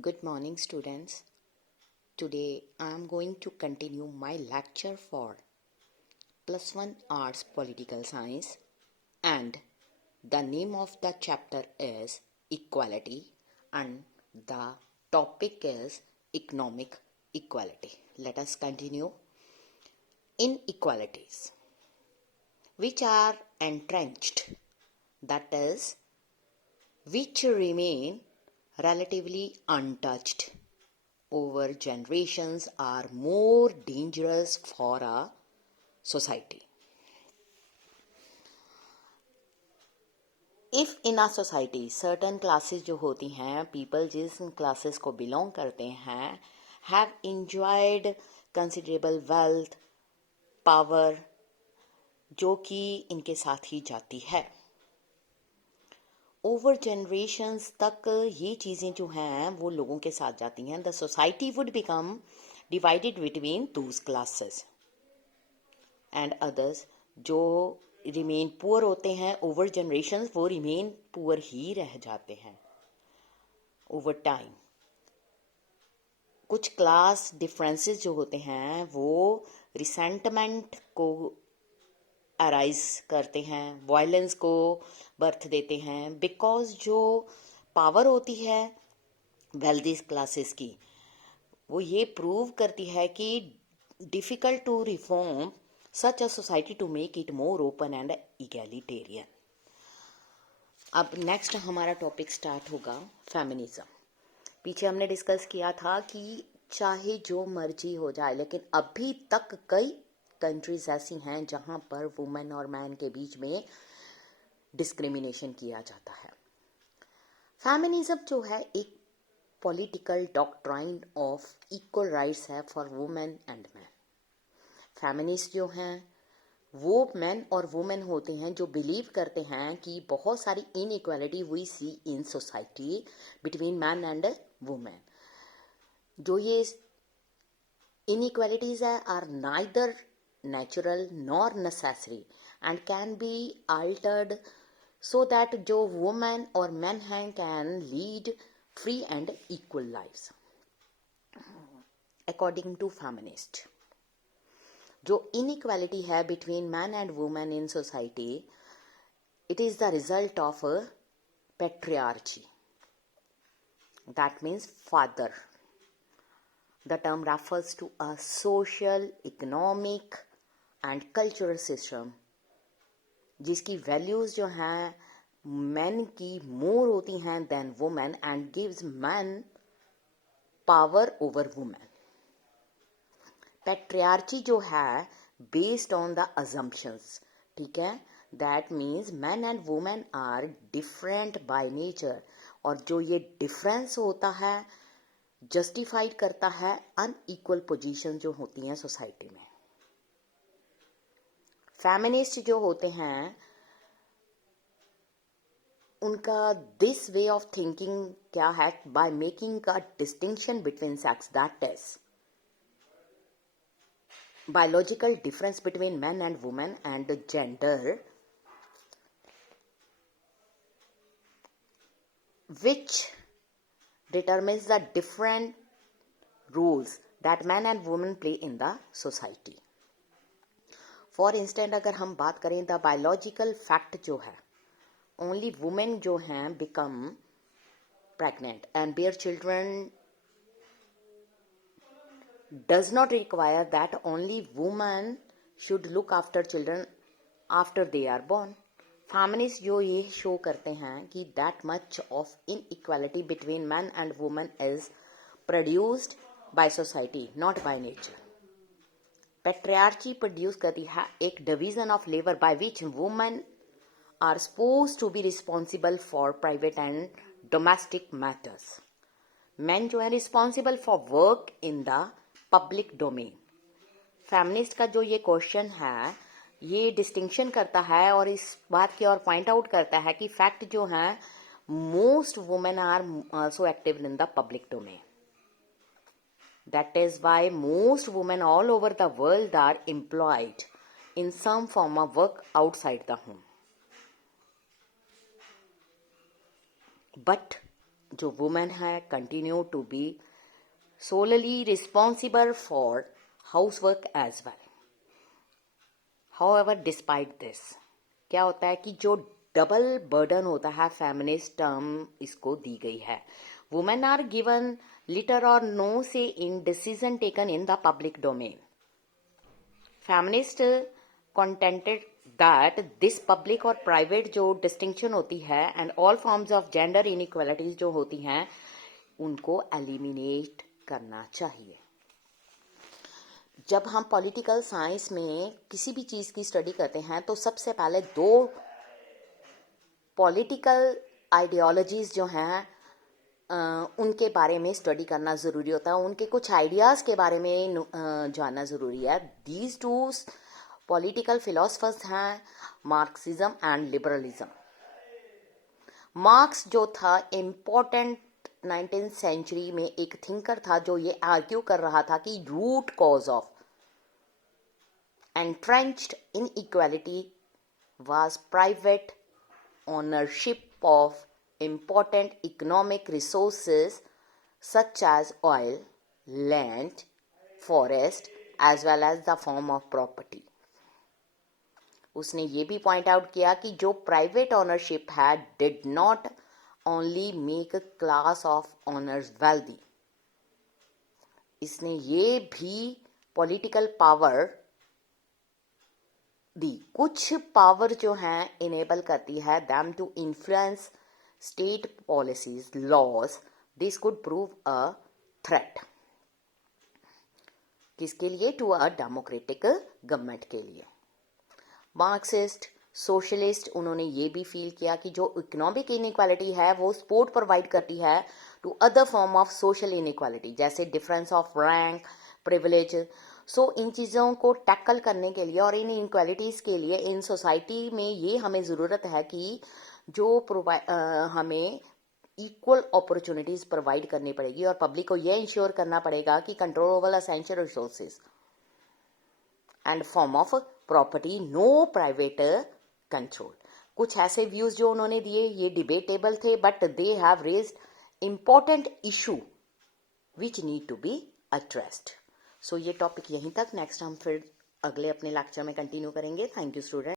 Good morning, students. Today I am going to continue my lecture for Plus One Arts Political Science, and the name of the chapter is Equality, and the topic is Economic Equality. Let us continue. Inequalities which are entrenched, that is, which remain relatively untouched over generations, are more dangerous for a society. If in a society certain classes जो होती हैं, people जिस classes को belong करते हैं, have enjoyed considerable wealth, power, जो कि इनके साथ ही जाती है. ओवर जनरेशन्स तक ये चीज़ें जो हैं वो लोगों के साथ जाती हैं. The society would become divided between दूस क्लासेस एंड अदर्स. जो रिमेन पुअर होते हैं ओवर जनरेशन्स, वो रिमेन पुअर ही रह जाते हैं ओवर टाइम. कुछ क्लास डिफरेंसेस जो होते हैं वो रिसेंटमेंट को अराइज करते हैं, वायलेंस को बर्थ देते हैं, बिकॉज जो पावर होती है वेल्दी क्लासेस की, वो ये प्रूव करती है कि difficult to reform such a society to make it more open and egalitarian. अब नेक्स्ट हमारा टॉपिक स्टार्ट होगा फेमिनिज्म. पीछे हमने डिस्कस किया था कि चाहे जो मर्जी हो जाए, लेकिन अभी तक कई कंट्रीज ऐसी हैं जहां पर वुमेन और मैन के बीच में डिस्क्रिमिनेशन किया जाता है. फेमिनिज्म जो है एक political doctrine of equal rights है for women and man. Feminist जो हैं वो मैन और वुमेन होते हैं जो बिलीव करते हैं कि बहुत सारी inequality we see in society between man and women. जो ये इनइक्वालिटीज है are neither natural nor necessary and can be altered so that जो women और men हैं can lead free and equal lives. According to feminist, जो inequality है between man and woman in society, it is the result of a patriarchy. That means father. The term refers to a social, economic and cultural system जिसकी values जो हैं man की more होती हैं then women and gives man power over women. Patriarchy जो है based on the assumptions, ठीक है, that means man and women are different by nature. और जो ये डिफरेंस होता है जस्टिफाइड करता है अनइक्वल पोजीशन जो होती हैं सोसाइटी में. फेमिनिस्ट जो होते हैं उनका दिस वे ऑफ थिंकिंग क्या है, by making a distinction between sex, that is biological difference between man and women and gender which determines the different roles that men and women play in the society. For instant अगर हम बात करें the biological fact जो है, only women जो हैं become pregnant and bear children does not require that only women should look after children after they are born. Feminist जो ये शो करते हैं कि that much of inequality between man and women is produced by society not by nature. Patriarchy produce करती है एक division of labour by which women are suppose to be responsible for private and domestic matters. Man जो है responsible for work in the public domain. Feminist का जो ये question है ये डिस्टिंक्शन करता है और इस बात की और पॉइंट आउट करता है कि फैक्ट जो है most women are also active in the public domain. That is why most women all over the world are employed in some form of work outside the home. But जो women है continue to be solely responsible for housework as well. However, despite this, क्या होता है कि जो double burden होता है, feminist term इसको दी गई है. वुमेन आर गिवन लिटर और नो से in decision taken in the public domain. Feminist contented that this public और प्राइवेट जो डिस्टिंक्शन होती है and all forms of gender inequalities जो होती हैं उनको एलिमिनेट करना चाहिए. जब हम पॉलिटिकल साइंस में किसी भी चीज़ की स्टडी करते हैं तो सबसे पहले दो पॉलिटिकल आइडियोलॉजीज जो हैं उनके बारे में स्टडी करना ज़रूरी होता है, उनके कुछ आइडियाज़ के बारे में जानना ज़रूरी है. दीज टू पॉलिटिकल फिलोसफर्स हैं मार्क्सिज्म एंड लिबरलिज्म. मार्क्स जो था इम्पोर्टेंट 19th सेंचुरी में एक थिंकर था जो ये आर्ग्यू कर रहा था कि root cause of entrenched inequality was private ownership of important economic resources such as oil, land, forest as well as the form of property. उसने ये भी पॉइंट आउट किया कि जो प्राइवेट ओनरशिप है did not only make a class of owners wealthy. इसने ये भी पॉलिटिकल पावर दी. कुछ पावर जो हैं इनेबल करती है them to influence state policies laws. This could prove a threat. किसके लिए? टू अ डेमोक्रेटिक गवर्नमेंट के लिए. मार्क्सिस्ट सोशलिस्ट उन्होंने ये भी फील किया कि जो इकोनॉमिक इनइक्वालिटी है वो सपोर्ट प्रोवाइड करती है to other form of social inequality जैसे difference of rank, privilege. So इन चीज़ों को टैकल करने के लिए और इन इनक्वालिटीज़ के लिए इन सोसाइटी में ये हमें ज़रूरत है कि जो हमें इक्वल अपॉर्चुनिटीज़ प्रोवाइड करनी पड़ेगी और पब्लिक को ये इंश्योर करना पड़ेगा कि control over essential resources and form of property, no private control. कुछ ऐसे व्यूज जो उन्होंने दिए ये डिबेटेबल थे but they have raised important issue which need to be addressed. So ये टॉपिक यहीं तक. नेक्स्ट हम फिर अगले अपने लेक्चर में कंटिन्यू करेंगे. Thank you student.